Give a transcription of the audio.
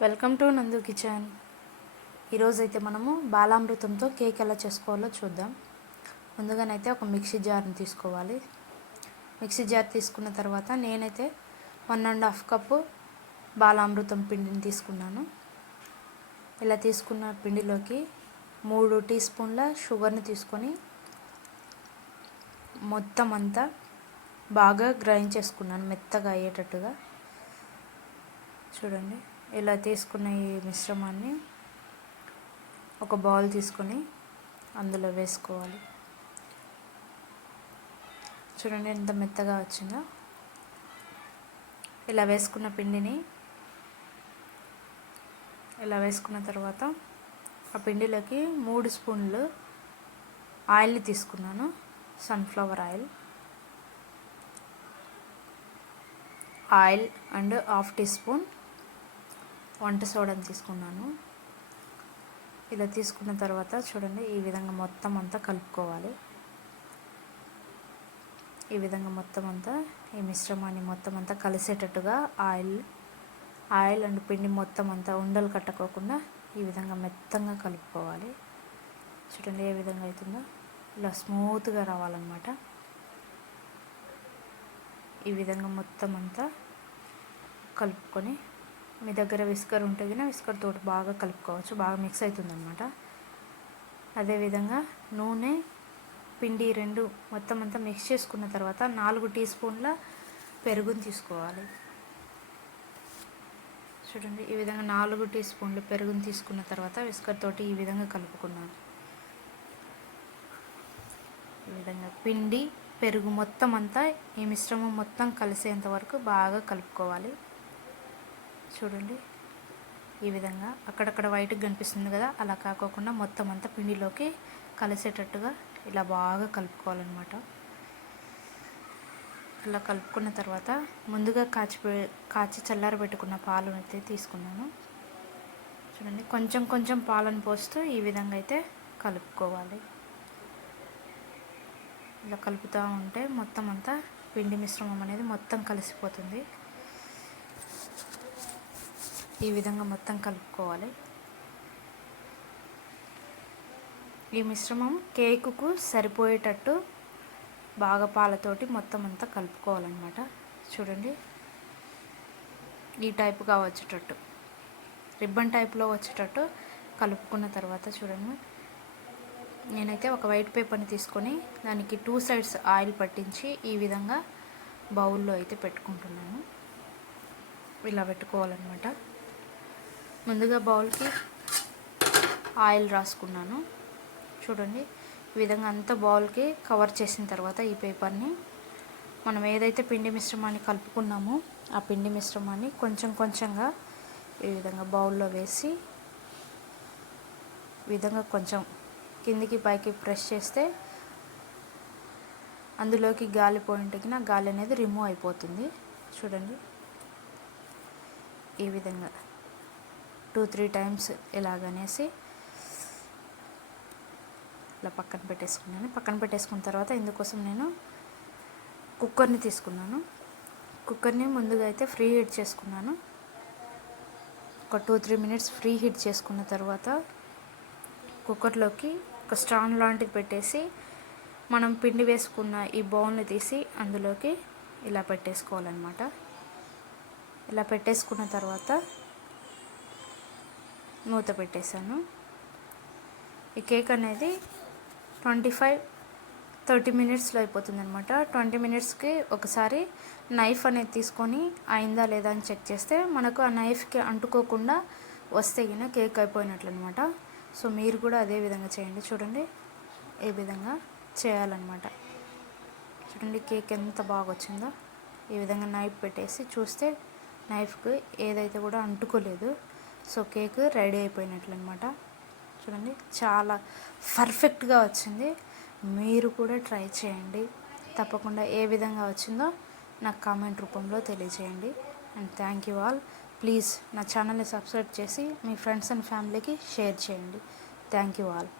Welcome to నందు kitchen. ఈరోజైతే మనము బాలామృతంతో కేక్ ఎలా చేసుకోవాలో చూద్దాం. ముందుగానైతే ఒక మిక్సీ జార్ని తీసుకోవాలి. మిక్సీ జార్ తీసుకున్న తర్వాత నేనైతే 1.5 కప్పు బాలామృతం పిండిని తీసుకున్నాను. ఇలా తీసుకున్న పిండిలోకి 3 టీ స్పూన్ల షుగర్ని తీసుకొని మొత్తం అంతా బాగా గ్రైండ్ చేసుకున్నాను, మెత్తగా అయ్యేటట్టుగా. చూడండి, ఇలా తీసుకున్న ఈ మిశ్రమాన్ని ఒక బౌల్ తీసుకొని అందులో వేసుకోవాలి. చూడండి ఎంత మెత్తగా వచ్చిందో. ఇలా వేసుకున్న పిండిని ఇలా వేసుకున్న తర్వాత ఆ పిండిలోకి 3 స్పూన్లు ఆయిల్ని తీసుకున్నాను, sunflower oil and 1/2 tea spoon వంట సోడాని తీసుకున్నాను. ఇలా తీసుకున్న తర్వాత చూడండి, ఈ విధంగా మొత్తం అంతా కలుపుకోవాలి. ఈ విధంగా మొత్తం అంతా ఈ మిశ్రమాన్ని మొత్తం అంతా కలిసేటట్టుగా ఆయిల్ అండ్ పిండి మొత్తం అంతా ఉండలు కట్టుకోకుండా ఈ విధంగా మెత్తంగా కలుపుకోవాలి. చూడండి ఏ విధంగా అవుతుందో, ఇలా స్మూత్గా రావాలన్నమాట. ఈ విధంగా మొత్తం అంతా కలుపుకొని, మీ దగ్గర విస్కర్ ఉంటే కన్నా విస్కర్ తోటి బాగా కలుపుకోవచ్చు, బాగా మిక్స్ అవుతుందన్నమాట. అదేవిధంగా నూనె పిండి రెండు మొత్తం అంతా మిక్స్ చేసుకున్న తర్వాత 4 టీ స్పూన్ల పెరుగుని తీసుకోవాలి. చూడండి, ఈ విధంగా 4 టీ స్పూన్ల పెరుగుని తీసుకున్న తర్వాత విస్కర్ తోటి ఈ విధంగా కలుపుకున్నాను. ఈ విధంగా పిండి పెరుగు మొత్తం అంతా ఈ మిశ్రమం మొత్తం కలిసేంత వరకు బాగా కలుపుకోవాలి. చూడండి, ఈ విధంగా అక్కడక్కడ వైట్గా కనిపిస్తుంది కదా, అలా కాకోకుండా మొత్తం అంతా పిండిలోకి కలిసేటట్టుగా ఇలా బాగా కలుపుకోవాలన్నమాట. ఇలా కలుపుకున్న తర్వాత ముందుగా కాచి చల్లారబెట్టుకున్న పాలు అయితే తీసుకున్నాను. చూడండి, కొంచెం కొంచెం పాలను పోస్తూ ఈ విధంగా అయితే కలుపుకోవాలి. ఇలా కలుపుతూ ఉంటే మొత్తం అంతా పిండి మిశ్రమం అనేది మొత్తం కలిసిపోతుంది. ఈ విధంగా మొత్తం కలుపుకోవాలి. ఈ మిశ్రమం కేకుకు సరిపోయేటట్టు బాగా పాలతోటి మొత్తం అంతా కలుపుకోవాలన్నమాట. చూడండి, ఈ టైపుగా వచ్చేటట్టు, రిబ్బన్ టైప్లో వచ్చేటట్టు కలుపుకున్న తర్వాత చూడండి, నేనైతే ఒక వైట్ పేపర్ని తీసుకొని దానికి 2 సైడ్స్ ఆయిల్ పట్టించి ఈ విధంగా బౌల్లో అయితే పెట్టుకుంటున్నాను. ఇలా పెట్టుకోవాలన్నమాట. ముందుగా బౌల్కి ఆయిల్ రాసుకున్నాను. చూడండి, ఈ విధంగా అంతా బౌల్కి కవర్ చేసిన తర్వాత ఈ పేపర్ని మనం ఏదైతే పిండి మిశ్రమాన్ని కలుపుకున్నామో ఆ పిండి మిశ్రమాన్ని కొంచెం కొంచెంగా ఈ విధంగా బౌల్లో వేసి ఈ విధంగా కొంచెం కిందికి పైకి ప్రెస్ చేస్తే అందులోకి గాలి పోయింటికి గాలి అనేది రిమూవ్ అయిపోతుంది. చూడండి, ఈ విధంగా 2-3 టైమ్స్ ఇలాగనేసి ఇలా పక్కన పెట్టేసుకున్నాను. పక్కన పెట్టేసుకున్న తర్వాత ఇందుకోసం నేను కుక్కర్ని తీసుకున్నాను. కుక్కర్ని ముందుగా అయితే ఫ్రీ హీట్ చేసుకున్నాను. ఒక 2-3 మినిట్స్ ఫ్రీ హీట్ చేసుకున్న తర్వాత కుక్కర్లోకి ఒక స్టాండ్ లాంటిది పెట్టేసి మనం పిండి వేసుకున్న ఈ బౌల్ని తీసి అందులోకి ఇలా పెట్టేసుకోవాలన్నమాట. ఇలా పెట్టేసుకున్న తర్వాత మూత పెట్టేశాను. ఈ కేక్ అనేది 25-30 మినిట్స్లో అయిపోతుంది అనమాట. 20 మినిట్స్కి ఒకసారి నైఫ్ అనేది తీసుకొని అయిందా లేదా అని చెక్ చేస్తే మనకు ఆ నైఫ్కి అంటుకోకుండా వస్తే గిన కేక్ అయిపోయినట్లు అనమాట. సో మీరు కూడా అదే విధంగా చేయండి. చూడండి, ఏ విధంగా చేయాలన్నమాట. చూడండి, కేక్ ఎంత బాగా వచ్చిందో. ఈ విధంగా నైఫ్ పెట్టేసి చూస్తే నైఫ్కి ఏదైతే కూడా అంటుకోలేదు. సో కేక్ రెడీ అయిపోయినట్లు అనమాట. చూడండి, చాలా పర్ఫెక్ట్గా వచ్చింది. మీరు కూడా ట్రై చేయండి. తప్పకుండా ఏ విధంగా వచ్చిందో నాకు కామెంట్ రూపంలో తెలియజేయండి. And thank you all. Please నా ఛానల్ని సబ్స్క్రైబ్ చేసి మీ ఫ్రెండ్స్ అండ్ ఫ్యామిలీకి షేర్ చేయండి. Thank you all.